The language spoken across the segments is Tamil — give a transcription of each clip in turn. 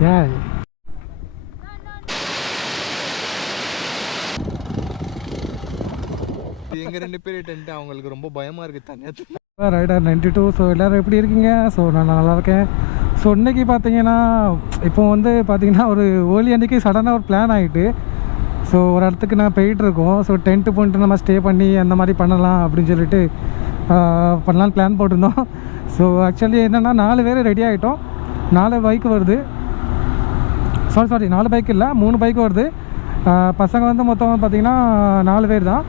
क्या है எங்க 2 பேர் டென்ட் அவங்களுக்கு ரொம்ப பயமா இருக்கு தனியா. ரைடர் 92. ஸோ எல்லோரும் எப்படி இருக்கீங்க? ஸோ நான் நல்லா இருக்கேன். ஸோ இன்றைக்கி பார்த்தீங்கன்னா இப்போ வந்து பார்த்தீங்கன்னா ஒரு ஹோலி அன்றைக்கி சடனாக ஒரு பிளான் ஆகிட்டு ஸோ ஒரு இடத்துக்கு நான் போயிட்டுருக்கோம். ஸோ டென்ட்டு போட்டு நம்ம ஸ்டே பண்ணி அந்த மாதிரி பண்ணலாம் அப்படின்னு சொல்லிட்டு பண்ணலான்னு பிளான் போட்டிருந்தோம். ஸோ ஆக்சுவலி என்னென்னா 4 பேர் ரெடி ஆகிட்டோம். 4 பைக் வருது. சாரி 4 பைக் இல்லை 3 பைக் வருது. பசங்க வந்து மொத்தம் பார்த்திங்கன்னா 4 பேர் தான்.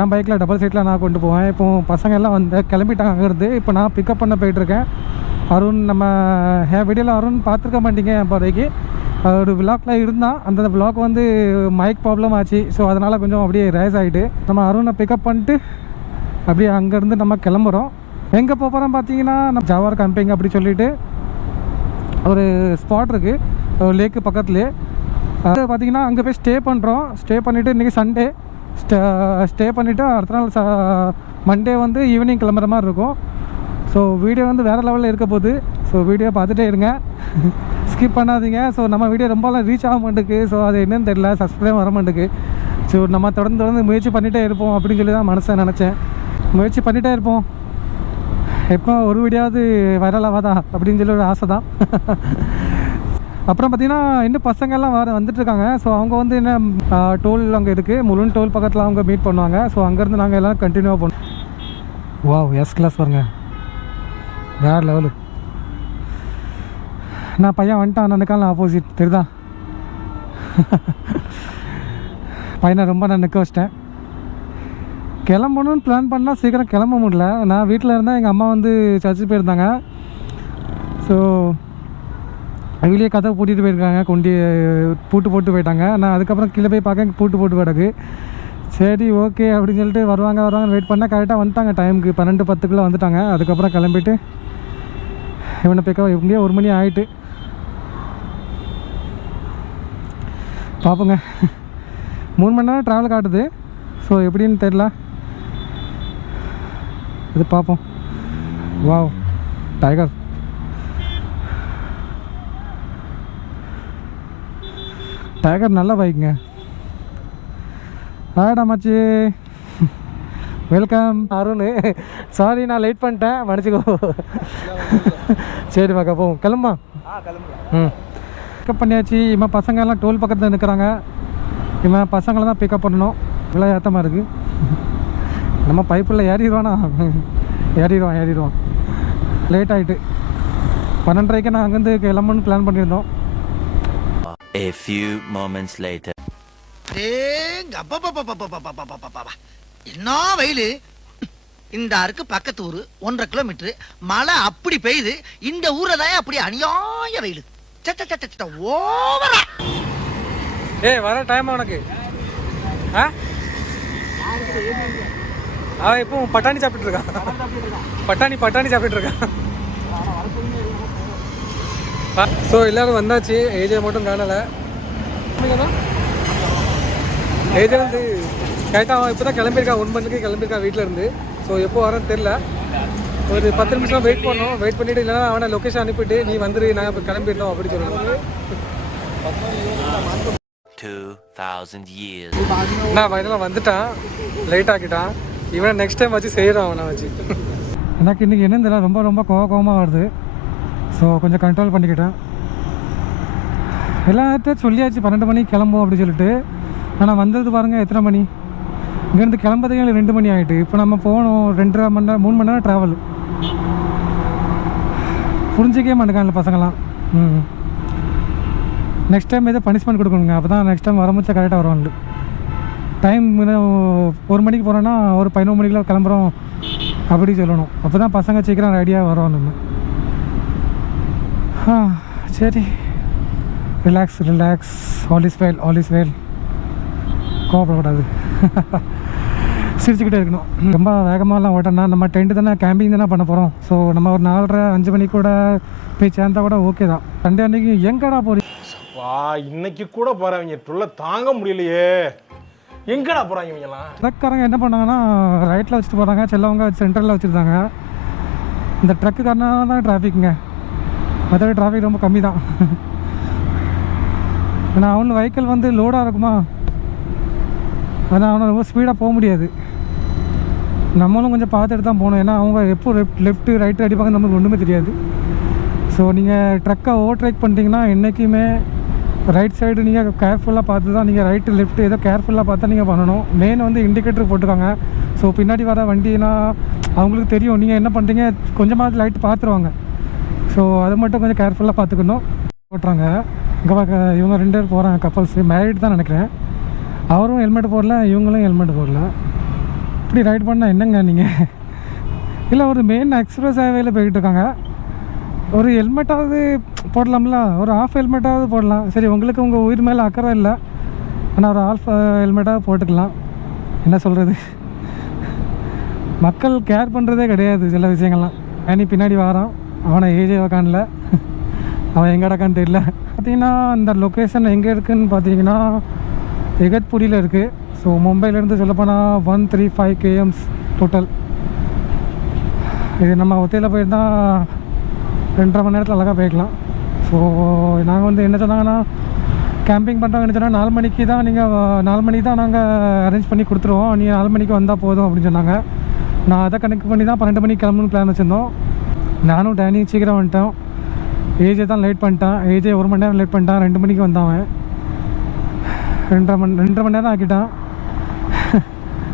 என் பைக்கில் டபுள் சீட்டில் நான் கொண்டு போவேன். இப்போது பசங்க எல்லாம் வந்து கிளம்பிட்டாங்க அங்கேருந்து. இப்போ நான் பிக்கப் பண்ண போயிட்டுருக்கேன். அருண் நம்ம என் வீடியோவில் அருண் பார்த்துருக்க மாட்டீங்க என் பதைக்கு. ஒரு விளாக்ல இருந்தால் அந்த விளாக் வந்து மைக் ப்ராப்ளம் ஆச்சு. ஸோ அதனால் கொஞ்சம் அப்படியே ரேஸ் ஆகிட்டு நம்ம அருணை பிக்கப் பண்ணிட்டு அப்படியே அங்கேருந்து நம்ம கிளம்புறோம். எங்கே போகிறோம் பார்த்தீங்கன்னா நம்ம ஜாவார் கேம்பிங் அப்படி சொல்லிவிட்டு ஒரு ஸ்பாட் இருக்குது ஒரு லேக்கு பக்கத்துலேயே. அது பார்த்திங்கன்னா அங்கே போய் ஸ்டே பண்ணுறோம். ஸ்டே பண்ணிவிட்டு இன்றைக்கி சண்டே ஸ்டே பண்ணிவிட்டு அடுத்த நாள் மண்டே வந்து ஈவினிங் கிளம்புற மாதிரி இருக்கும். ஸோ வீடியோ வந்து வேறு லெவலில் இருக்க போகுது. ஸோ வீடியோ பார்த்துட்டே இருங்க, ஸ்கிப் பண்ணாதீங்க. ஸோ நம்ம வீடியோ ரொம்பலாம் ரீச் ஆக மாட்டேங்குது. ஸோ அது என்னன்னு தெரியல, சப்ஸ்கிரைப் வர மாட்டேங்குது. ஸோ நம்ம தொடர்ந்து முயற்சி பண்ணிகிட்டே இருப்போம் அப்படின்னு சொல்லி தான் மனசை நினச்சேன். முயற்சி பண்ணிகிட்டே இருப்போம், எப்போ ஒரு வீடியோவது வைரல் ஆகாதா அப்படின்னு சொல்லி ஒரு ஆசை தான். அப்புறம் பார்த்திங்கன்னா இன்னும் பசங்கள்லாம் வந்துட்டுருக்காங்க. ஸோ அவங்க வந்து என்ன டோல் அங்கே இருக்குது, முழுன் டோல் பக்கத்தில் அவங்க மீட் பண்ணுவாங்க. ஸோ அங்கேருந்து நாங்கள் எல்லாம் கண்டினியூவாக போனோம். வாவ் எஸ் கிளாஸ் பாருங்க, வேறு லெவலு. நான் பையன் வந்துட்டான், நினைக்கால ஆப்போசிட் தெரியுதா? பையனை ரொம்ப நான் நிற்க வச்சிட்டேன். கிளம்பணுன்னு பிளான் பண்ணால் சீக்கிரம் கிளம்ப முடியல. நான் வீட்டில் இருந்தால் எங்கள் அம்மா வந்து சர்ச்சுக்கு போயிருந்தாங்க. ஸோ வெளியே கதை பூட்டிகிட்டு போயிருக்காங்க, கொண்டு பூட்டு போட்டு போயிட்டாங்க. நான் அதுக்கப்புறம் கீழே போய் பார்க்க பூட்டு போட்டு போயிடக்கு. சரி ஓகே அப்படின்னு சொல்லிட்டு வருவாங்க வெயிட் பண்ணால் கரெக்டாக வந்துட்டாங்க. டைமுக்கு 12:10 வந்துட்டாங்க. அதுக்கப்புறம் கிளம்பிட்டு இவனை பிக்கப் எப்படியோ 1 மணி ஆகிட்டு பார்ப்போங்க. 3 மணி நேரம் ட்ராவல் காட்டுது. ஸோ எப்படின்னு தெரில, இது பார்ப்போம். வாவ் டைகர் டைகர் நல்ல பைக்குங்க. ஆடா மச்சி, வெல்கம் அருண். சாரி நான் லேட் பண்ணிட்டேன், மன்னிச்சிக்கோ. சரி மக்கா போவோம், கிளம்பா. பிக்கப் பண்ணியாச்சு. இவன் பசங்க எல்லாம் டோல் பக்கத்தில் நிற்கிறாங்க. இவன் பசங்களை தான் பிக்கப் பண்ணணும். இவ்வளோ ஏற்றமாக இருக்குது. நம்ம பைப்பில் ஏறிடுவானா? ஏறிடுவான். லேட் ஆகிட்டு 12:30 நான் அங்கேருந்து கிளம்புன்னு பிளான் பண்ணியிருந்தோம். A few moments later. என்ன வெயிலு! இந்த அருக்கு பக்கத்து ஊரு 1.5 கிலோமீட்டர், மழை அப்படி பெய்யுது. இந்த ஊர்ல தான் அப்படி அநியாய வெயிலு. ஓவரா வர டைம் உனக்கு. அவன் இப்போ பட்டாணி சாப்பிட்டு இருக்கான். பட்டாணி சாப்பிட்டு இருக்கான். ஸோ எல்லோரும் வந்தாச்சு. ஏஜே மட்டும் காணலை. ஏஜே வந்து கரெக்டாக அவன் இப்போ தான் கிளம்பியிருக்கான். 1 மணிக்கு கிளம்பியிருக்கான் வீட்டில் இருந்து. ஸோ எப்போ வரேன்னு தெரில. ஒரு 10 நிமிஷம் வெயிட் பண்ணோம். வெயிட் பண்ணிவிட்டு இல்லைனா அவனை லொக்கேஷன் அனுப்பிட்டு நீ வந்துரு, நாங்கள் இப்போ கிளம்பிடணும் அப்படின்னு சொல்லணும். 2000 years. நான் ஃபைனலாக வந்துட்டான், லேட் ஆக்கிட்டான். இவனை நெக்ஸ்ட் டைம் வச்சு செய்கிறான் அவனை வச்சு. எனக்கு இன்றைக்கி என்னன்னு தெரியல, ரொம்ப கோவமாக வருது. ஸோ கொஞ்சம் கண்ட்ரோல் பண்ணிக்கிட்டேன். எல்லாத்தையும் சொல்லியாச்சு 12 மணிக்கு கிளம்புவோம் அப்படின்னு சொல்லிட்டு. ஆனால் வந்தது பாருங்கள் எத்தனை மணி. இங்கேருந்து கிளம்புறதுக்கு 2 மணி ஆகிட்டு. இப்போ நம்ம போகணும் 2.5 மணி நேரம் 3 மணி நேரம் ட்ராவல். புரிஞ்சிக்கவே மாட்டேங்காங்க பசங்களாம். நெக்ஸ்ட் டைம் எதோ பனிஷ்மெண்ட் கொடுக்கணுங்க. அப்போ தான் நெக்ஸ்ட் டைம் வரமுச்சா கரெக்டாக வருவாங்க. டைம் 1 மணிக்கு போகிறோன்னா ஒரு 11 மணிக்கெலாம் கிளம்புறோம் அப்படி சொல்லணும். அப்போ தான் பசங்க சீக்கிரம் ரெடியாக வரோம் நம்ம. சரி, ரிலாக்ஸ். All is well. கோவப்படக்கூடாது, சிரிச்சுக்கிட்டே இருக்கணும். ரொம்ப வேகமாகலாம் ஓட்டனா நம்ம டென்ட்டு தானே, கேம்பிங் தானே பண்ண போகிறோம். ஸோ நம்ம ஒரு 4:30-5 மணிக்கு கூட போய் சேர்ந்தா கூட ஓகே தான். சண்டே அன்றைக்கி எங்கடா போகிறீங்க? இன்னைக்கு கூட போகிறவங்க தொல்லை தாங்க முடியலையே. எங்கடா போகிறாங்க இவங்கெல்லாம்? ட்ரக்காரங்க என்ன பண்ணாங்கன்னா ரைட்டில் வச்சுட்டு போகிறாங்க, செல்லவங்க சென்டரில் வச்சுருந்தாங்க. இந்த ட்ரக்கு காரணம் தான் டிராஃபிக்குங்க. மற்றபடி டிராஃபிக் ரொம்ப கம்மி தான். ஏன்னா அவனு வெஹிக்கிள் வந்து லோடாக இருக்குமா, ஆனால் அவனை ரொம்ப ஸ்பீடாக போக முடியாது. நம்மளும் கொஞ்சம் பார்த்துட்டு தான் போகணும். ஏன்னா அவங்க எப்போ லெஃப்ட்டு ரைட்டு அடிப்பாங்க நமக்கு ஒன்றுமே தெரியாது. ஸோ நீங்கள் ட்ரக்கை ஓவர்டேக் பண்ணிட்டீங்கன்னா என்றைக்குமே ரைட் சைடு நீங்கள் கேர்ஃபுல்லாக பார்த்து தான் நீங்கள் ரைட்டு லெஃப்ட்டு ஏதோ கேர்ஃபுல்லாக பார்த்தா நீங்கள் பண்ணணும். மெயின் வந்து இண்டிகேட்டர் போட்டுருக்காங்க. ஸோ பின்னாடி வர வண்டினா அவங்களுக்கு தெரியும் நீங்கள் என்ன பண்ணுறீங்க, கொஞ்சமாக லைட் பார்த்துருவாங்க. ஸோ அதை மட்டும் கொஞ்சம் கேர்ஃபுல்லாக பார்த்துக்கணும். ஓட்டுறாங்க இங்கே பார்க்க இவங்க 2 பேர் போகிறாங்க, கப்பல்ஸு மேரிட் தான் நினைக்கிறேன். அவரும் ஹெல்மெட் போடல, இவங்களும் ஹெல்மெட் போடல. இப்படி ரைட் பண்ணால் என்னங்க நீங்கள்? இல்லை ஒரு மெயின் எக்ஸ்பிரஸ் ஹைவேல போய்கிட்டு இருக்காங்க, ஒரு ஹெல்மெட்டாவது போடலாம்ல, ஒரு ஆஃப் ஹெல்மெட்டாவது போடலாம். சரி உங்களுக்கு உங்கள் உயிர் மேலே அக்கறை இல்லை, ஆனால் ஒரு ஆஃப் ஹெல்மெட்டாவது போட்டுக்கலாம். என்ன சொல்கிறது, மக்கள் கேர் பண்ணுறதே கிடையாது சில விஷயங்கள்லாம். ஏனி பின்னாடி வரான், அவனை ஏஜே காணல, அவன் எங்கே இடக்கான்னு தெரியல. பார்த்தீங்கன்னா இந்த லொக்கேஷன் எங்கே இருக்குதுன்னு பார்த்தீங்கன்னா எகத்புரியில் இருக்குது. ஸோ மும்பையிலேருந்து சொல்லப்போனால் 135 km டோட்டல். இது நம்ம ஒத்தையில் போயிருந்தால் 2.5 மணி நேரத்தில் அழகாக போய்க்கலாம். ஸோ நாங்கள் வந்து என்ன சொன்னாங்கன்னா, கேம்பிங் பண்ணுறவங்க என்ன சொன்னால் 4 மணிக்கு தான் நீங்கள் 4 மணிக்கு தான் நாங்கள் அரேஞ்ச் பண்ணி கொடுத்துருவோம், நீங்கள் 4 மணிக்கு வந்தால் போதும் அப்படின்னு சொன்னாங்க. நான் அதை கணக்கு பண்ணி தான் 12 மணிக்கு கிளம்பணும்னு பிளான் வச்சுருந்தோம். நானும் டேனி சீக்கிரம் வந்துட்டோம், ஏஜே தான் லேட் பண்ணிட்டான். ஏஜே 1 மணி நேரம் லேட் பண்ணிட்டான், 2 மணிக்கு வந்தான். 2.5 மணி நேரம் ஆக்கிட்டான்.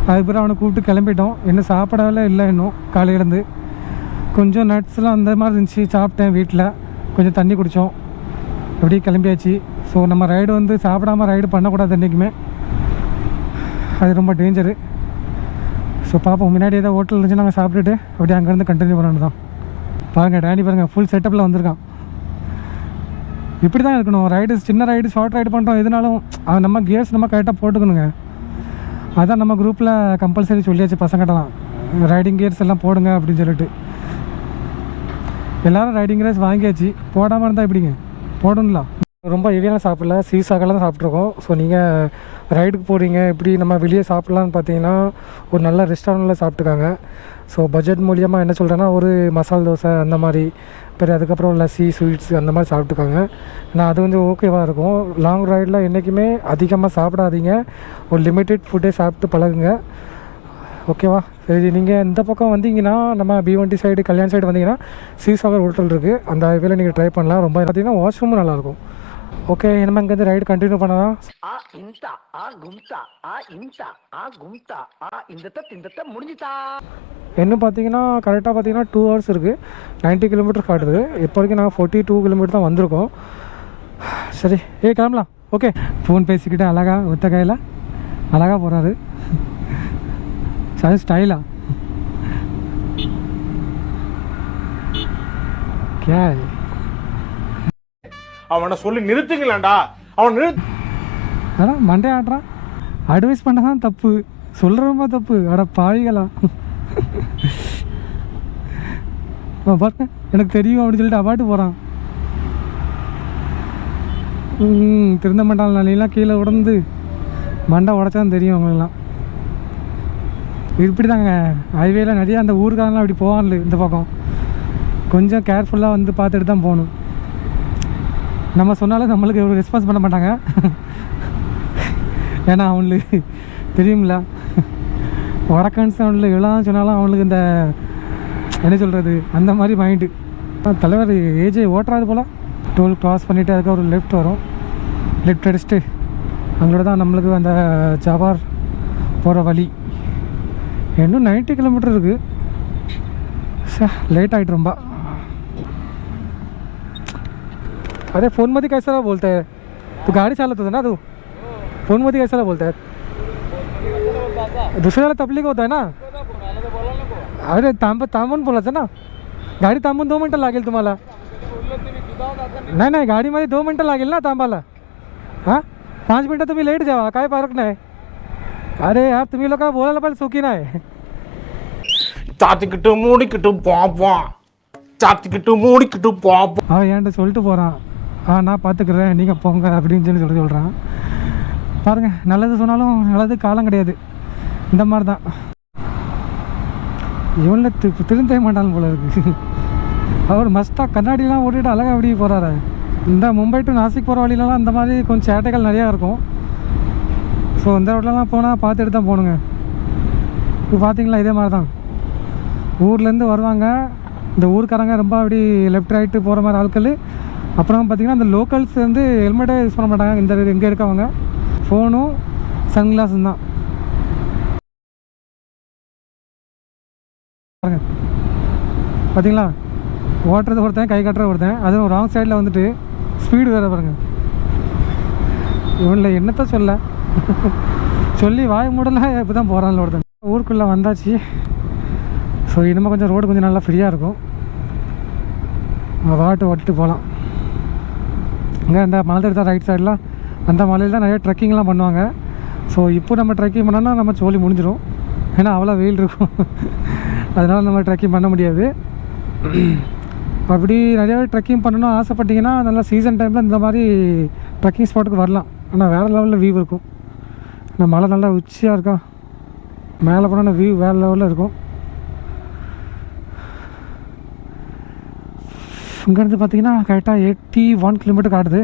அதுக்கப்புறம் அவனை கூப்பிட்டு கிளம்பிட்டோம். என்ன சாப்பிடவே இல்லை இன்னும் காலையிலேருந்து. கொஞ்சம் நட்ஸ்லாம் அந்த மாதிரி இருந்துச்சு, சாப்பிட்டேன் வீட்டில், கொஞ்சம் தண்ணி குடித்தோம், அப்படியே கிளம்பியாச்சு. ஸோ நம்ம ரைடு வந்து சாப்பிடாமல் ரைடு பண்ணக்கூடாது என்றைக்குமே, அது ரொம்ப டேஞ்சரு. ஸோ பார்ப்போம், முன்னாடி ஏதோ ஹோட்டல் இருந்துச்சு நாங்கள் சாப்பிட்டுட்டு அப்படியே அங்கேருந்து கண்டினியூ பண்ணணும் தான். பாருங்கள் டேனி பாருங்கள், ஃபுல் செட்டப்பில் வந்திருக்கான். இப்படி தான் இருக்கணும் ரைடு, சின்ன ரைடு ஷார்ட் ரைடு பண்ணுறோம் எதுனாலும் நம்ம கியர்ஸ் நம்ம கரெக்டாக போட்டுக்கணுங்க. அதான் நம்ம குரூப்பில் கம்பல்சரி சொல்லியாச்சு பசங்கிட்டலாம், ரைடிங் கியர்ஸ் எல்லாம் போடுங்க அப்படின்னு சொல்லிட்டு. எல்லோரும் ரைடிங் கியர்ஸ் வாங்கியாச்சு, போடாமல் இருந்தால் எப்படிங்க, போடணும்ல. ரொம்ப ஹெவியான சாப்பிடல, சீசாக்கெல்லாம் தான் சாப்பிட்ருக்கோம். ஸோ நீங்கள் ரைடுக்கு போகிறீங்க, இப்படி நம்ம வெளியே சாப்பிட்லான்னு பார்த்தீங்கன்னா ஒரு நல்ல ரெஸ்டாரண்ட்டில் சாப்பிட்டுக்காங்க. ஸோ பட்ஜெட் மூலியமாக என்ன சொல்கிறேன்னா, ஒரு மசால் தோசை அந்த மாதிரி, பிறகு அதுக்கப்புறம் லஸ்ஸி ஸ்வீட்ஸ் அந்த மாதிரி சாப்பிட்டுக்காங்க. நான் அது கொஞ்சம் ஓகேவாக இருக்கும். லாங் ரைடில் என்றைக்குமே அதிகமாக சாப்பிடாதீங்க, ஒரு லிமிட்டட் ஃபுட்டே சாப்பிட்டு பழகுங்க, ஓகேவா. சரி நீங்கள் இந்த பக்கம் வந்தீங்கன்னா, நம்ம B1T சைடு கல்யாண் சைடு வந்தீங்கன்னா சீசாகர் ஹோட்டல் இருக்குது, அந்த ஹைவேல நீங்கள் ட்ரை பண்ணலாம். ரொம்ப பார்த்தீங்கன்னா வாஷ்ரூமும் நல்லாயிருக்கும். ஓகே, நம்ம இங்கேருந்து ரைடு கண்டினியூ பண்ணலாம். இன்னும் பார்த்தீங்கன்னா கரெக்டாக பார்த்தீங்கன்னா 2 hours இருக்குது, 90 km காட்டுது. இப்போ வரைக்கும் நாங்கள் 42 km தான் வந்திருக்கோம். சரி கிளம்பலாம். ஓகே, ஃபோன் பேசிக்கிட்டு அழகாக ஒத்த கையில் அழகாக போகிறாரு, சரி ஸ்டைலா கே. அவனை சொல்லி நிறுத்துங்களேன்டா, அவன் அதான் மண்டே ஆடுறான். அட்வைஸ் பண்ண தான் தப்பு, சொல்கிறவங்க தப்பு. அட பாவிகளா, பாருங்க எனக்கு தெரியும் அப்படின்னு சொல்லிட்டு அவாட்டு போகிறான். திருந்த மாட்டாள், நாளையெல்லாம் கீழே உடந்து மண்டை உடச்சான்னு தெரியும் அவங்களுக்குலாம். இப்படி தாங்க ஹைவேல நிறையா அந்த ஊருக்காரெலாம் அப்படி போவான்ல, இந்த பக்கம் கொஞ்சம் கேர்ஃபுல்லாக வந்து பார்த்துட்டு தான் போகணும். நம்ம சொன்னாலும் நம்மளுக்கு ஒரு ரெஸ்பான்ஸ் பண்ண மாட்டாங்க, ஏன்னா அவங்களுக்கு தெரியுங்களா, வடக்கன்ஸ் அவங்களுக்கு எவ்வளோ சொன்னாலும் அவங்களுக்கு இந்த என்ன சொல்கிறது அந்த மாதிரி மைண்டு. தலைவர் ஏஜே ஓட்டுறாது போல். டோல் க்ராஸ் பண்ணிவிட்டு அதுக்கு ஒரு லெஃப்ட் வரும், லெஃப்ட் அடிச்சுட்டு அங்களோட தான் நம்மளுக்கு அந்த ஜபார் போகிற வழி. இன்னும் 90 km இருக்குது. लेट आइट रंबा। अरे फ़ोन मध्ये कैसा बोलता है तू? गाड़ी चालत होता ना तू, फ़ोन मध्ये कैसा बोलता है? दुसऱ्याला तपलीक होत आहे ना. अरे थांबून बोलायचं ना. गाडी थांबून 2 मिनटं लागेल तुम्हाला. नाही नाही गाडीमध्ये 2 मिनटं लागेल ना थांबायला. हां 5 मिनटं तुम्ही लेट जावा, काय फरक नाही. अरे यार तुम्ही लोक बोलायला पाहिजे, चुकी नाही. சாத்திக்கிட்டு மூடிக்கிட்டு பாப்போம், சாத்திக்கிட்டு மூடிக்கிட்டு பாப்போம். அவன் என்கிட்ட சொல்லிட்டு போகிறான், நான் பார்த்துக்கிறேன் நீங்கள் போங்க அப்படின்னு சொல்லி சொல்கிறான். பாருங்கள், நல்லது சொன்னாலும் நல்லது காலம் கிடையாது. இந்த மாதிரி தான் இவனில் திருந்தே மாட்டாலும் போல இருக்குது. அவர் மஸ்ட்டாக கண்ணாடிலாம் ஓட்டிட்டு அழகாக அப்படி போகிறாரு. இந்த மும்பை டு நாசிக் போகிற வழியிலலாம் அந்த மாதிரி கொஞ்சம் சேட்டைகள் நிறையா இருக்கும். ஸோ இந்த ரோட்லலாம் போனால் பார்த்துட்டு தான் போகணுங்க. இப்போ பார்த்தீங்களா இதே மாதிரி தான் ஊர்லேருந்து வருவாங்க. இந்த ஊருக்காரங்க ரொம்ப அப்படி லெஃப்ட் ரைட்டு போகிற மாதிரி ஆட்கள். அப்புறம் பார்த்திங்கன்னா அந்த லோக்கல்ஸ் வந்து ஹெல்மெட்டே யூஸ் பண்ண மாட்டாங்க. இந்த எங்கே இருக்கவங்க ஃபோனும் சன்கிளாஸும் தான். பாருங்க பார்த்தீங்களா, ஓட்டுறது ஒருத்தன், கை கட்டுறது ஒருத்தன், அதுவும் ராங் சைடில் வந்துட்டு ஸ்பீடு வேறு பாருங்க. இவனில் என்னத்த சொல்ல சொல்லி வாய் மூடல. இப்போ தான் போகிறான்ல ஒருத்தன். ஊருக்குள்ளே வந்தாச்சு. ஸோ இனிமேல் கொஞ்சம் ரோடு கொஞ்சம் நல்லா ஃப்ரீயாக இருக்கும். வாட்டு ஓட்டிட்டு போகலாம். இங்கே இந்த மலை எடுத்த ரைட் சைடெலாம் அந்த மலையில் தான் நிறைய ட்ரெக்கிங்லாம் பண்ணுவாங்க. ஸோ இப்போ நம்ம ட்ரெக்கிங் பண்ணோன்னா நம்ம சோலி முடிஞ்சிடும். ஏன்னா அவ்வளோ வெயில் இருக்கும். அதனால் நம்ம ட்ரெக்கிங் பண்ண முடியாது. அப்படி நிறையாவே ட்ரெக்கிங் பண்ணணும்னு ஆசைப்பட்டிங்கன்னா நல்லா சீசன் டைமில் இந்த மாதிரி ட்ரெக்கிங் ஸ்பாட்டுக்கு வரலாம். ஆனால் வேறு லெவலில் வியூ இருக்கும். ஆனால் மலை நல்லா உச்சியாக இருக்கா, மேலே போனால் வியூ வேறு லெவலில் இருக்கும். இங்கேருந்து பார்த்தீங்கன்னா கரெக்டாக 81 கிலோமீட்டர் காட்டுது.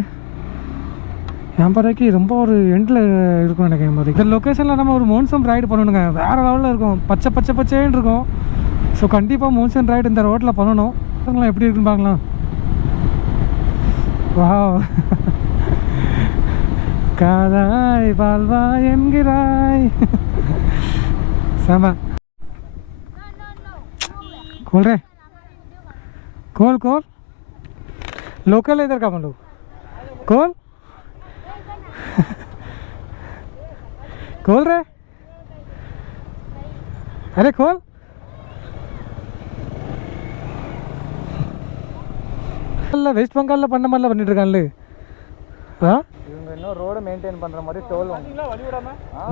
என் பறவைக்கு ரொம்ப ஒரு எண்டில் இருக்கும் எனக்கு. என் மாதிரி இந்த லொக்கேஷனில் நம்ம ஒரு மோன்சன் ரைடு பண்ணணுங்க. வேறு லெவலில் இருக்கும். பச்சை பச்சை பச்சைன்னு இருக்கும். ஸோ கண்டிப்பாக மோன்சன் ரைடு இந்த ரோட்டில் பண்ணணும். எப்படி இருக்குன்னு பார்க்கலாம். வா காதாய் பால்வா என்கிறாய். செம खोल रहे, खोल खोल, लोकल इधर का लोग खोल खोल रहे, अरे खोल. வெஸ்ட் பெங்காலில் பண்ண மாதிரிலாம் பண்ணிட்டு இருக்கான்ல. இவங்க இன்னும் ரோட மெயின்டைன் பண்ற மாதிரி டோல்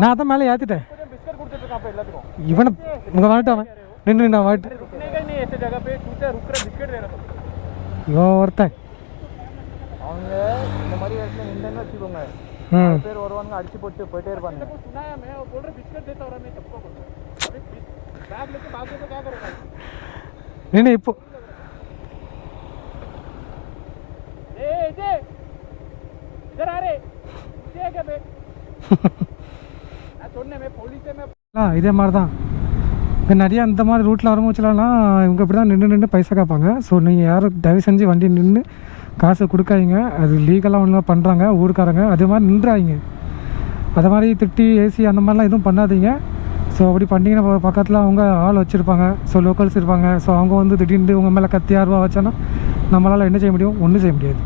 நான் தான் மேலே ஏற்றிட்டேன். இவனை உங்க வாட்டு அவன் நின்று நான் வாட்டு இவன் ஒருத்தன். அவங்க இந்த மாதிரி இடத்துல நின்று வச்சுக்கோங்க, பேர் வருவாங்க அடிச்சு போட்டு போயிட்டே இருப்பாங்க. நின்று இப்போ இதே மாதிரி தான் இப்போ நிறையா இந்த மாதிரி ரூட்டில் ஆரம்பிச்சலாம். இவங்க இப்படி தான் நின்று பைசா கேட்பாங்க. ஸோ நீங்கள் யாரும் தயவு செஞ்சு வண்டி நின்று காசு கொடுக்காதீங்க. அது லீகலாக ஒன்றும் பண்ணுறாங்க ஊருக்காரங்க. அதே மாதிரி நின்றாங்க. அதை மாதிரி திட்டி ஏசி அந்த மாதிரிலாம் எதுவும் பண்ணாதீங்க. ஸோ அப்படி பண்ணிங்கன்னா பக்கத்தில் அவங்க ஆள் வச்சுருப்பாங்க. ஸோ லோக்கல்ஸ் இருப்பாங்க. ஸோ அவங்க வந்து திடீர்னு உங்கள் மேலே கத்தி 6 ரூபா வச்சானா நம்மளால் என்ன செய்ய முடியும்? ஒன்றும் செய்ய முடியாது.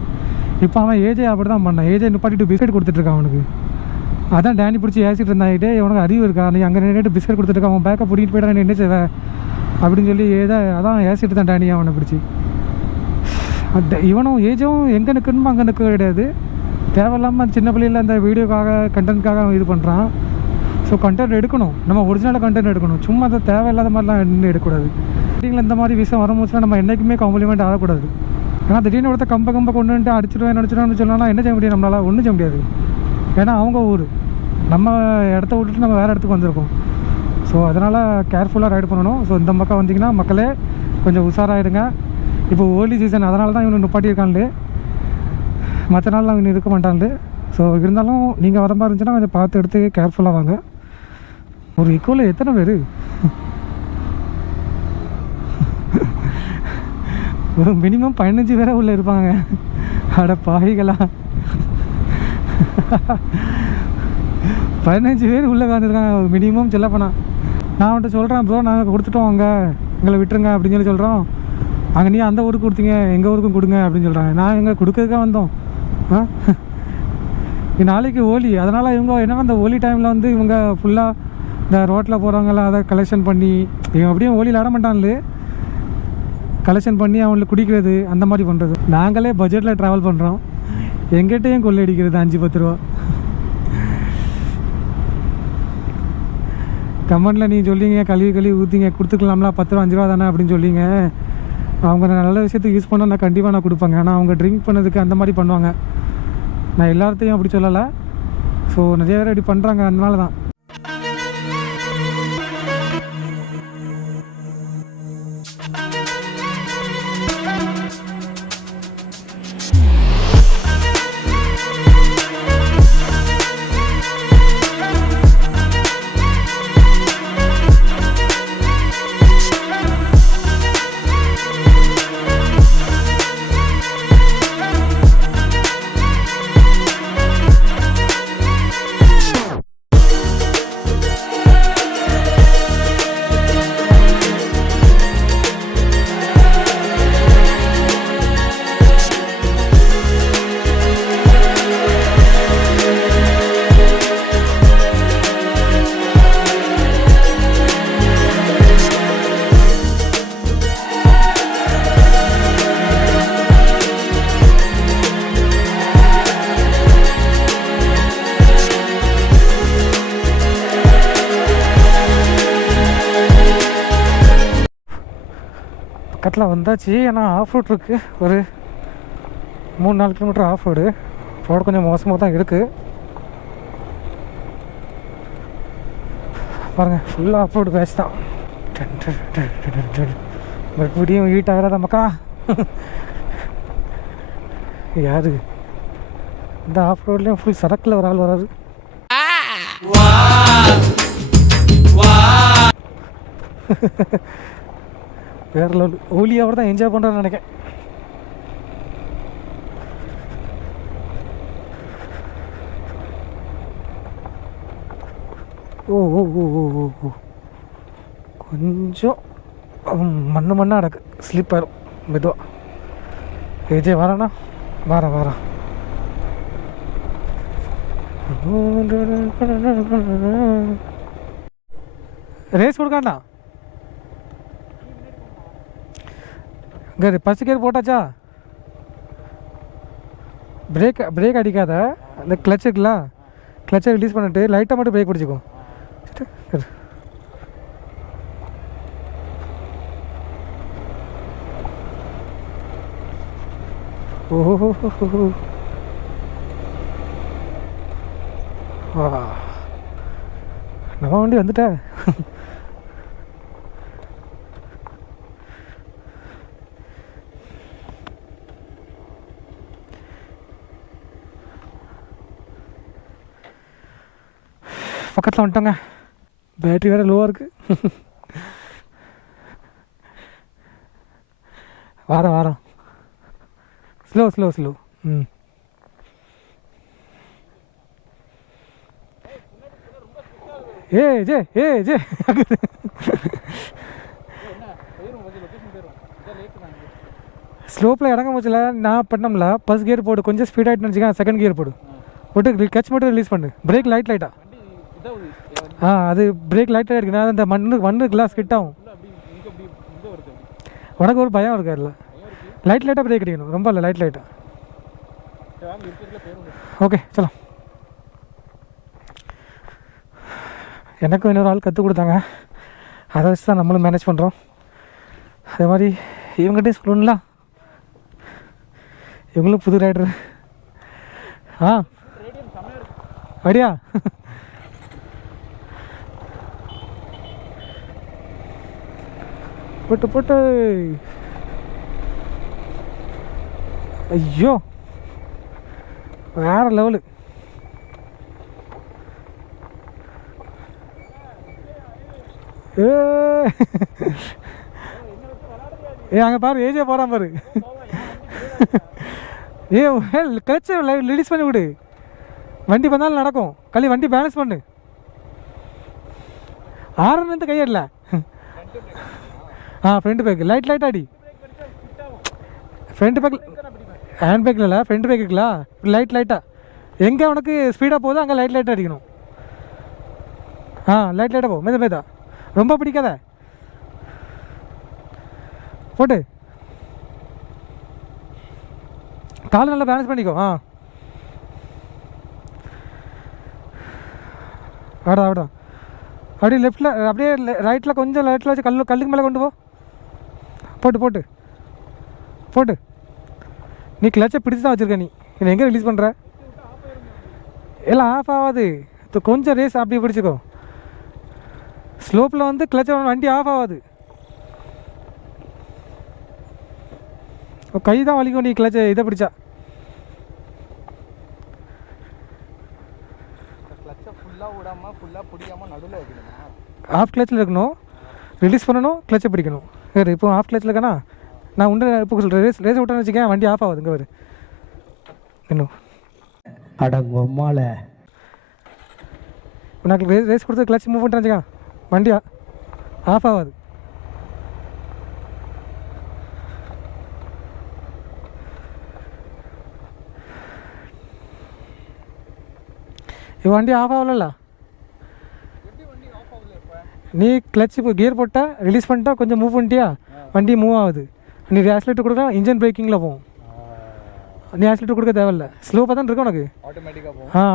இப்போ அவன் ஏஜே அப்படி தான் பண்ணான். ஏஜே நிப்பாட்டிட்டு பிஸ்கெட் கொடுத்துட்ருக்கான் அவனுக்கு. அதான் டேனி பிடிச்சி ஏசிட்டு இருந்தாயிட்டே இவனுக்கு அறிவு இருக்கா, நீ அங்கே நின்றுட்டு பிஸ்கெட் கொடுத்துருக்கான், அவன் பேக்கை பிடிக்கிட்டு போய்ட்டா என்ன செய்வேன் அப்படின்னு சொல்லி அதான் ஏசிட்டு தான் டேனி அவனை பிடிச்சி. இவனும் ஏஜும் எங்கே நிற்கணுமோ அங்கே நிற்க கிடையாது. தேவையில்லாமல் சின்ன பிள்ளையில் அந்த வீடியோக்காக கண்டென்ட்காக அவன் இது பண்ணுறான். ஸோ கண்டென்ட் எடுக்கணும், நம்ம ஒரிஜினலாக கண்டென்ட் எடுக்கணும். சும்மா அதை தேவையில்லாத மாதிரிலாம் இன்னும் எடுக்கக்கூடாது. மீட்டிங்கில் இந்த மாதிரி விஷயம் வரும்போதுலாம் நம்ம என்றைக்குமே காம்ப்ளிமெண்ட் ஆகக்கூடாது. ஏன்னா திடீர்னு ஒருத்த கம்ப கொண்டு வந்துட்டு அடிச்சிடுவேன் சொன்னாலும் என்ன செய்ய முடியும்? நம்மளால் ஒன்றும் செய்ய முடியாது. ஏன்னா அவங்க ஊர், நம்ம இடத்த விட்டுட்டு நம்ம வேறு இடத்துக்கு வந்திருக்கோம். ஸோ அதனால் கேர்ஃபுல்லாக ரைடு பண்ணணும். ஸோ இந்த பக்கம் வந்திங்கன்னா மக்களே கொஞ்சம் உஷாராகிடுங்க. இப்போ ஹோலி சீசன், அதனால தான் இவனு நிப்பாட்டியிருக்கான்லே, மற்ற நாள்லாம் இவனு இருக்க மாட்டான்லே. ஸோ இருந்தாலும் நீங்கள் வர மாதிரி இருந்துச்சுன்னா கொஞ்சம் பார்த்து எடுத்து கேர்ஃபுல்லாக வாங்க. ஒரு இக்கோவில் எத்தனை பேர்? ஒரு மினிமம் 15 பேரை உள்ளே இருப்பாங்க. அட பாவிகளா, 15 பேர் உள்ளே உட்காந்துருக்காங்க மினிமம். சொல்ல போனால் நான் அவன்கிட்ட சொல்கிறேன், ப்ரோ நாங்கள் கொடுத்துட்டோம், அங்கே எங்களை விட்டுருங்க அப்படின்னு சொல்லி சொல்கிறோம். அங்கே நீ அந்த ஊருக்கு கொடுத்தீங்க, எங்கள் ஊருக்கும் கொடுங்க அப்படின்னு சொல்கிறாங்க. நான் எங்கே கொடுக்கறதுக்காக வந்தோம். நாளைக்கு ஹோலி, அதனால் இவங்க என்னன்னா அந்த ஹோலி டைமில் வந்து இவங்க ஃபுல்லாக இந்த ரோட்டில் போகிறவங்களாம் அதை கலெக்ஷன் பண்ணி, இவன் அப்படியே ஹோலியில் ஆட மாட்டான்ல, கலெக்ஷன் பண்ணி அவங்களுக்கு குடிக்கிறது அந்த மாதிரி பண்ணுறது. நாங்களே பட்ஜெட்டில் ட்ராவல் பண்ணுறோம், எங்கிட்டையும் கொள்ளை அடிக்கிறது 5-10 ரூபா. கமெண்டில் நீ சொல்லிங்க கழுவி ஊற்றிங்க கொடுத்துக்கலாம்ல, 10 ரூபா 5 ரூபா தானே அப்படின்னு சொல்லிங்க. அவங்க நல்ல விஷயத்துக்கு யூஸ் பண்ணால் நான் கண்டிப்பாக நான் கொடுப்பாங்க. ஆனால் அவங்க ட்ரிங்க் பண்ணதுக்கு அந்த மாதிரி பண்ணுவாங்க. நான் எல்லாத்தையும் அப்படி சொல்லலை. ஸோ நிறைய பேர் இப்படி பண்ணுறாங்க, அதனால தான். பக்கத்தில் வந்தாச்சு. ஏன்னா ஆஃப் ரோட் இருக்குது, ஒரு 3-4 கிலோமீட்டர் ஆஃப் ரோடு. ரோடு கொஞ்சம் மோசமாக தான் இருக்குது பாருங்கள். ஃபுல்லாக ஆஃப் ரோடு பேட்ச் தான். மறுபடியும் ஹீட் ஆகிறாத மக்கா. யாரு இந்த ஆஃப் ரோட்லேயும் ஃபுல் சரக்கில் ஒரு ஆள் வராது. வேற லெவல். ஓலி அவர் தான் என்ஜாய் பண்ணுறான்னு நினைக்கிறேன். ஓ ஓ ஓ ஓ ஓ ஓ கொஞ்சம் மண்ணாக கிடக்கு, ஸ்லிப் ஆயிடும் மெதுவாக. விஜய் வரானா? வாரான். ரேஸ் கொடுக்காண்டா. இங்கே ஃபஸ்ட் கியர் போட்டாச்சா? பிரேக் அடிக்காத. அந்த கிளச் இருக்குல்ல, கிளச்சை ரிலீஸ் பண்ணிட்டு லைட்டாக மட்டும் பிரேக் பிடிச்சிக்கும். ஓஹோ வா, நம்ம வண்டி வந்துட்டேன். பக்கத்தில் வந்துட்டோங்க. பேட்டரி வேறு லோவாக இருக்குது. வாரம் ஸ்லோ. ஜே ஸ்லோப்பில் இறங்க முடிச்சல. நான் பண்ணோம்ல, ஃபஸ்ட் கியர் போடு, கொஞ்சம் ஸ்பீட் ஆகிட்டு நினச்சிக்கேன். செகண்ட் கியர் போட்டு கிளச் மட்டும் ரிலீஸ் பண்ணு. பிரேக் லைட்டாக அது பிரேக் லைட்டாக இருக்குண்ணா. அந்த மண்ணு கிளாஸ் கிட்ட ஆகும். உனக்கு ஒரு பயம் இருக்கா? இல்லை, லைட்டாக பிரேக் அடிக்கணும், ரொம்ப இல்லை, லைட்டாக. ஓகே சலோ. எனக்கும் இன்னொரு ஆள் கற்றுக் கொடுத்தாங்க, அதை வச்சு தான் நம்மளும் மேனேஜ் பண்ணுறோம். அதே மாதிரி இவங்ககிட்டே சொல்லணும்ல, இவங்களும் புது ரைடரு. அப்படியா? போட்டு ஐயோ வேற லெவலு. அங்கே பாரு, ஏஜே போகிறான் பாரு. கிளச்ச ரிலீஸ் பண்ணி விடு, வண்டி வந்தாலும் நடக்கும். வண்டி பேலன்ஸ் பண்ணு. ஆரம்பத்து கையிடல. ஃப்ரண்ட் பேக் லைட்டாக அடி. ஃப்ரண்ட் பேக் ஹேண்ட் பேக்கில் இல்லை, ஃப்ரண்ட் பேக் இருக்குல்ல, லைட்டாக எங்கே உனக்கு ஸ்பீடாக போகுதோ அங்கே லைட்டாக அடிக்கணும். லைட்டாக போ, மெதா ரொம்ப பிடிக்காத. போட்டு காலை நல்லா பேலன்ஸ் பண்ணிக்கோ. ஆடா அப்படியே லெஃப்டில், அப்படியே ரைட்டில் கொஞ்சம் ரைட்டில் வச்சு கல்லுக்கு மேலே கொண்டு போ. போட்டு நீ கிளச்சை பிடிச்சி தான் வச்சுருக்க. நீ என்னை எங்கே ரிலீஸ் பண்ணுற? எல்லாம் ஆஃப் ஆகாது. கொஞ்சம் ரேஸ் அப்படி பிடிச்சிக்கோ. ஸ்லோப்பில் வந்து கிளச்சை வண்டி ஆஃப் ஆகாது. கை தான் வலிக்கும் நீ கிளச்சை இதை பிடிச்சா. ஆஃப் கிளச்சில் இருக்கணும், ரிலீஸ் பண்ணணும், கிளச்சை பிடிக்கணும். வேறு இப்போ ஆஃப் கிளச்சில் இருக்கேனா நான் உண்டு. இப்போ சொல்கிறேன், ரேஸ் விட்டேன்னு வச்சுக்கேன், வண்டி ஆஃப் ஆகுது. இங்கே வரு இன்னும் அடங்கம்மால உனக்கு ரேஸ் கொடுத்து கிளச் மூவ் பண்ணிட்டு வச்சுக்கேன், வண்டி ஆஃப் ஆகாது. வண்டி ஆஃப் ஆகல. நீ கிளச் இப்போ கியர் போட்டால் ரிலீஸ் பண்ணிட்டா, கொஞ்சம் மூவ் பண்ணிட்டியா, வண்டி மூவ் ஆகுது. நீ ஆக்சிலேட்டர் கொடுத்தா இன்ஜின் பிரேக்கிங்கில் போகும். நீ ஆக்சிலேட்டர் கொடுக்க தேவையில்ல, ஸ்லோவாக தான் இருக்கும் உனக்கு.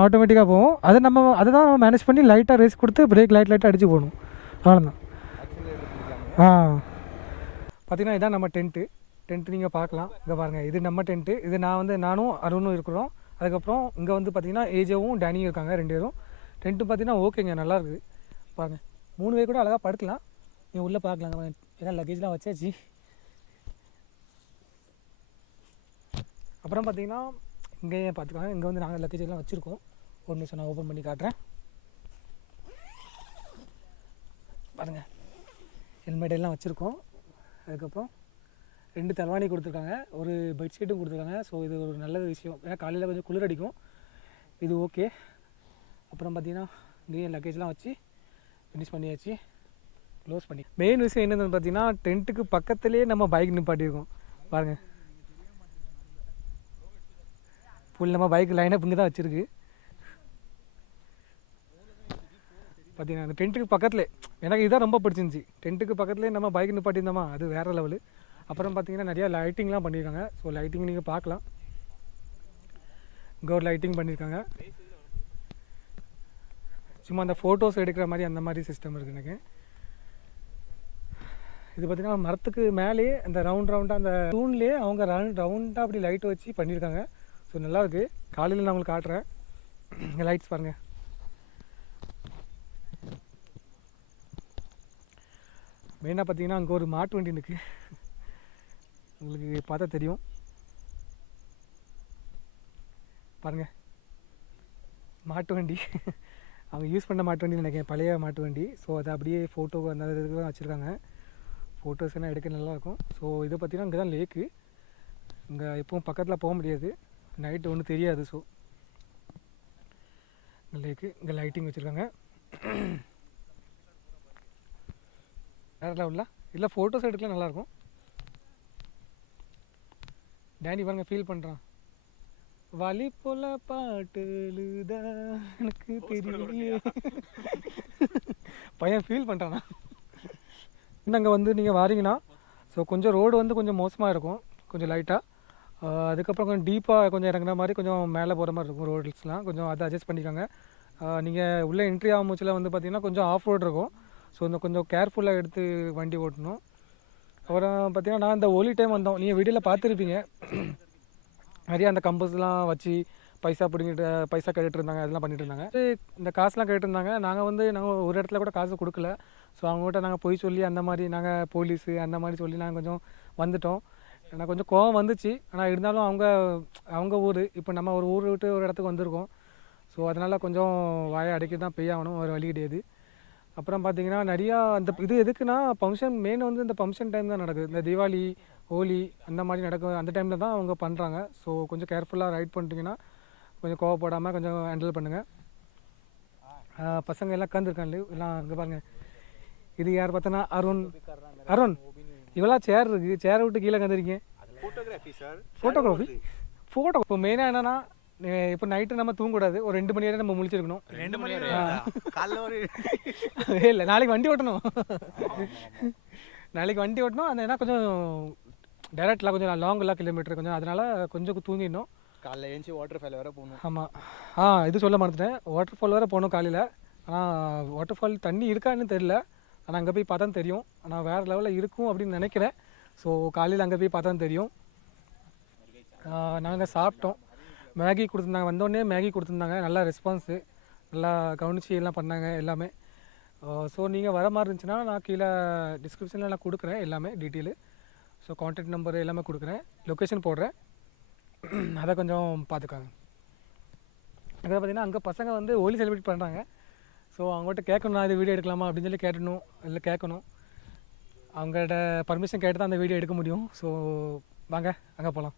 ஆட்டோமேட்டிக்காக போகும். அதை தான் நம்ம மேனேஜ் பண்ணி லைட்டாக ரேஸ் கொடுத்து பிரேக் லைட்டாக அடித்து போகணும். அவ்வளோதான். பார்த்தீங்கன்னா இதான் நம்ம டென்ட்டு நீங்கள் பார்க்கலாம். இங்கே பாருங்கள், இது நம்ம டென்ட்டு. இது நானும் அருணும் இருக்கிறோம். அதுக்கப்புறம் இங்கே வந்து பார்த்தீங்கன்னா ஏஜோவும் டேனியும் இருக்காங்க, 2 பேரும். டென்ட்டு பார்த்தீங்கன்னா ஓகேங்க, நல்லா இருக்குது பாருங்கள். 3 பேர் கூட அழகாக படுக்கலாம். நீங்கள் உள்ளே பார்க்கலாங்க, ஏன்னா லக்கேஜ்லாம் வச்சாச்சு. அப்புறம் பார்த்தீங்கன்னா இங்கேயே பார்த்துக்கலாம், இங்கே வந்து நாங்கள் லக்கேஜ் எல்லாம் வச்சுருக்கோம். ஒரு நிமிஷம் நான் ஓப்பன் பண்ணி காட்டுறேன் பாருங்கள். ஹெல்மெட் எல்லாம் வச்சுருக்கோம். அதுக்கப்புறம் 2 தலவாணி கொடுத்துருக்காங்க, ஒரு பெட்ஷீட்டும் கொடுத்துருக்காங்க. ஸோ இது ஒரு நல்ல விஷயம், ஏன்னா காலையில் கொஞ்சம் குளிர் அடிக்கும், இது ஓகே. அப்புறம் பார்த்தீங்கன்னா இங்கேயும் லக்கேஜ்லாம் வச்சு ஃபினிஷ் பண்ணியாச்சு, க்ளோஸ் பண்ணி. மெயின் விஷயம் என்னென்னு பார்த்தீங்கன்னா டென்ட்டுக்கு பக்கத்துலேயே நம்ம பைக் நிப்பாட்டியிருக்கோம் பாருங்கள். ஃபுல் நம்ம பைக் லைனப் இங்கே தான் வச்சுருக்கு பார்த்தீங்கன்னா. அந்த டென்ட்டுக்கு பக்கத்துலேயே எனக்கு இதுதான் ரொம்ப பிடிச்சிருந்துச்சி. டென்ட்டுக்கு பக்கத்துலேயே நம்ம பைக் நிப்பாட்டியிருந்தோமா, அது வேறு லெவலு. அப்புறம் பார்த்தீங்கன்னா நிறையா லைட்டிங்லாம் பண்ணியிருக்காங்க. ஸோ லைட்டிங் நீங்கள் பார்க்கலாம், இங்கே ஒரு லைட்டிங் பண்ணியிருக்காங்க. சும்மா அந்த ஃபோட்டோஸ் எடுக்கிற மாதிரி அந்த மாதிரி சிஸ்டம் இருக்குது எனக்கு. இது பார்த்திங்கன்னா மரத்துக்கு மேலேயே அந்த ரவுண்டாக அந்த தூண்லேயே அவங்க ரவுண்டாக அப்படி லைட் வச்சு பண்ணியிருக்காங்க. ஸோ நல்லாயிருக்கு. காலையில் நான் உங்களுக்கு காட்டுறேன், இங்கே லைட்ஸ் பாருங்கள். மெயினாக பார்த்தீங்கன்னா அங்கே ஒரு மாட்டு வண்டி இருக்குது, உங்களுக்கு பார்த்தா தெரியும் பாருங்கள். மாட்டு வண்டி அவங்க யூஸ் பண்ண மாட்டு வண்டி நினைக்கிறேன், பழைய மாட்டு வண்டி. ஸோ அதை அப்படியே ஃபோட்டோ அந்த இதுக்கு வச்சுருக்காங்க, ஃபோட்டோஸ் எல்லாம் எடுக்க நல்லாயிருக்கும். ஸோ இதை பார்த்தீங்கன்னா இங்கே தான் லேக்கு, இங்கே எப்பவும் பக்கத்தில் போக முடியாது, நைட்டு ஒன்றும் தெரியாது. ஸோ இங்கே லேக்கு, இங்கே லைட்டிங் வச்சுருக்காங்க. வேறு லெவலில் இல்லை, ஃபோட்டோஸ் எடுக்கலாம் நல்லாயிருக்கும். டேனி பாருங்க ஃபீல் பண்ணுறான், வலி போல பாட்டுதான் எனக்கு தெரியலையே பையன் ஃபீல் பண்ணுறானா. இன்னும் அங்கே வந்து நீங்கள் வாரீங்கன்னா ஸோ கொஞ்சம் ரோடு வந்து கொஞ்சம் மோசமாக இருக்கும், கொஞ்சம் லைட்டாக. அதுக்கப்புறம் கொஞ்சம் டீப்பாக கொஞ்சம் இறங்குற மாதிரி கொஞ்சம் மேலே போகிற மாதிரி இருக்கும் ரோட்ஸ்லாம், கொஞ்சம் அதை அட்ஜஸ்ட் பண்ணிக்கோங்க. நீங்கள் உள்ளே என்ட்ரி ஆகும்போச்சில் வந்து பார்த்திங்கன்னா கொஞ்சம் ஆஃப் ரோடு இருக்கும். ஸோ இந்த கொஞ்சம் கேர்ஃபுல்லாக எடுத்து வண்டி ஓட்டணும். அப்புறம் பார்த்திங்கன்னா நான் இந்த ஹோலி டைம் வந்தோம், நீங்கள் வீடியோவில் பார்த்துருப்பீங்க, நிறைய அந்த கம்பஸ்லாம் வச்சு பைசா கேட்டுட்டு இருந்தாங்க, அதெல்லாம் பண்ணிட்டு இருந்தாங்க. இந்த காசுலாம் கேட்டுருந்தாங்க. நாங்கள் ஒரு இடத்துல கூட காசு கொடுக்கல. ஸோ அவங்ககிட்ட நாங்கள் போய் சொல்லி அந்த மாதிரி நாங்கள் போலீஸு அந்த மாதிரி சொல்லி நாங்கள் கொஞ்சம் வந்துட்டோம். எனக்கு கொஞ்சம் கோவம் வந்துச்சு, ஆனால் இருந்தாலும் அவங்க ஊர், இப்போ நம்ம ஒரு ஊர் விட்டு ஒரு இடத்துக்கு வந்திருக்கோம். ஸோ அதனால் கொஞ்சம் வாயை அடைக்க தான் பெய்யாகணும், ஒரு வழி கிடையாது. அப்புறம் பார்த்திங்கன்னா நிறையா அந்த இது எதுக்குன்னா ஃபங்க்ஷன் மெயின் வந்து இந்த ஃபங்க்ஷன் டைம் தான் நடக்குது. இந்த தீபாவளி ஹோலி அந்த மாதிரி நடக்கும், அந்த டைமில் தான் அவங்க பண்ணுறாங்க. ஸோ கொஞ்சம் கேர்ஃபுல்லாக ரைட் பண்ணிட்டீங்கன்னா கொஞ்சம் கோவப்படாமல் கொஞ்சம் ஹேண்டில் பண்ணுங்கள். பசங்க எல்லாம் உட்காந்துருக்காங்க எல்லாம். அங்கே பாருங்கள், இது யார் பார்த்தோன்னா அருண் இவ்வளோ சேர் இருக்குது, சேரை விட்டு கீழே உட்காந்துருக்கீங்க. ஃபோட்டோகிராஃபி இப்போ மெயினாக என்னென்னா இப்போ நைட்டு நம்ம தூங்கக்கூடாது, ஒரு 2 மணி வரை நம்ம முழிச்சிருக்கணும். 2 மணி இல்லை, நாளைக்கு வண்டி ஓட்டணும். நாளைக்கு வண்டி ஓட்டணும். அந்த ஏன்னா கொஞ்சம் டைரெக்டில் கொஞ்சம் லாங்கெல்லாம் கிலோமீட்டர் கொஞ்சம், அதனால் கொஞ்சம் தூங்கிடணும். காலைல ஏஞ்சி வாட்டர் ஃபால் வேறு போகணும். ஆமாம், இது சொல்ல மறந்துட்டேன், வாட்டர் ஃபால் வேறு போகணும் காலையில். ஆனால் வாட்டர் ஃபால் தண்ணி இருக்கான்னு தெரில, ஆனால் அங்கே போய் பார்த்தா தெரியும். ஆனால் வேறு லெவலில் இருக்கும் அப்படின்னு நினைக்கிறேன். ஸோ காலையில் அங்கே போய் பார்த்தா தெரியும். நாங்கள் சாப்பிட்டோம், மேகி கொடுத்துருந்தாங்க, வந்தோடனே மேகி கொடுத்துருந்தாங்க. நல்லா ரெஸ்பான்ஸு, நல்லா கவனிச்சு எல்லாம் பண்ணாங்க எல்லாமே. ஸோ நீங்கள் வர மாதிரி இருந்துச்சுன்னா நான் கீழே டிஸ்கிரிப்ஷனில் நான் கொடுக்குறேன் எல்லாமே டீட்டெயிலு. ஸோ கான்டாக்ட் நம்பர் எல்லாமே கொடுக்குறேன், லொக்கேஷன் போடுறேன், அதை கொஞ்சம் பார்த்துக்காங்க. அங்கே பார்த்திங்கன்னா அங்கே பசங்க வந்து ஹோலி செலிப்ரேட் பண்ணுறாங்க. ஸோ அவங்கள்ட்ட கேட்கணும், நான் இது வீடியோ எடுக்கலாமா அப்படின்னு சொல்லி கேட்கணும். அவங்கள்ட்ட பர்மிஷன் கேட்டு தான் அந்த வீடியோ எடுக்க முடியும். ஸோ வாங்க அங்கே போகலாம்.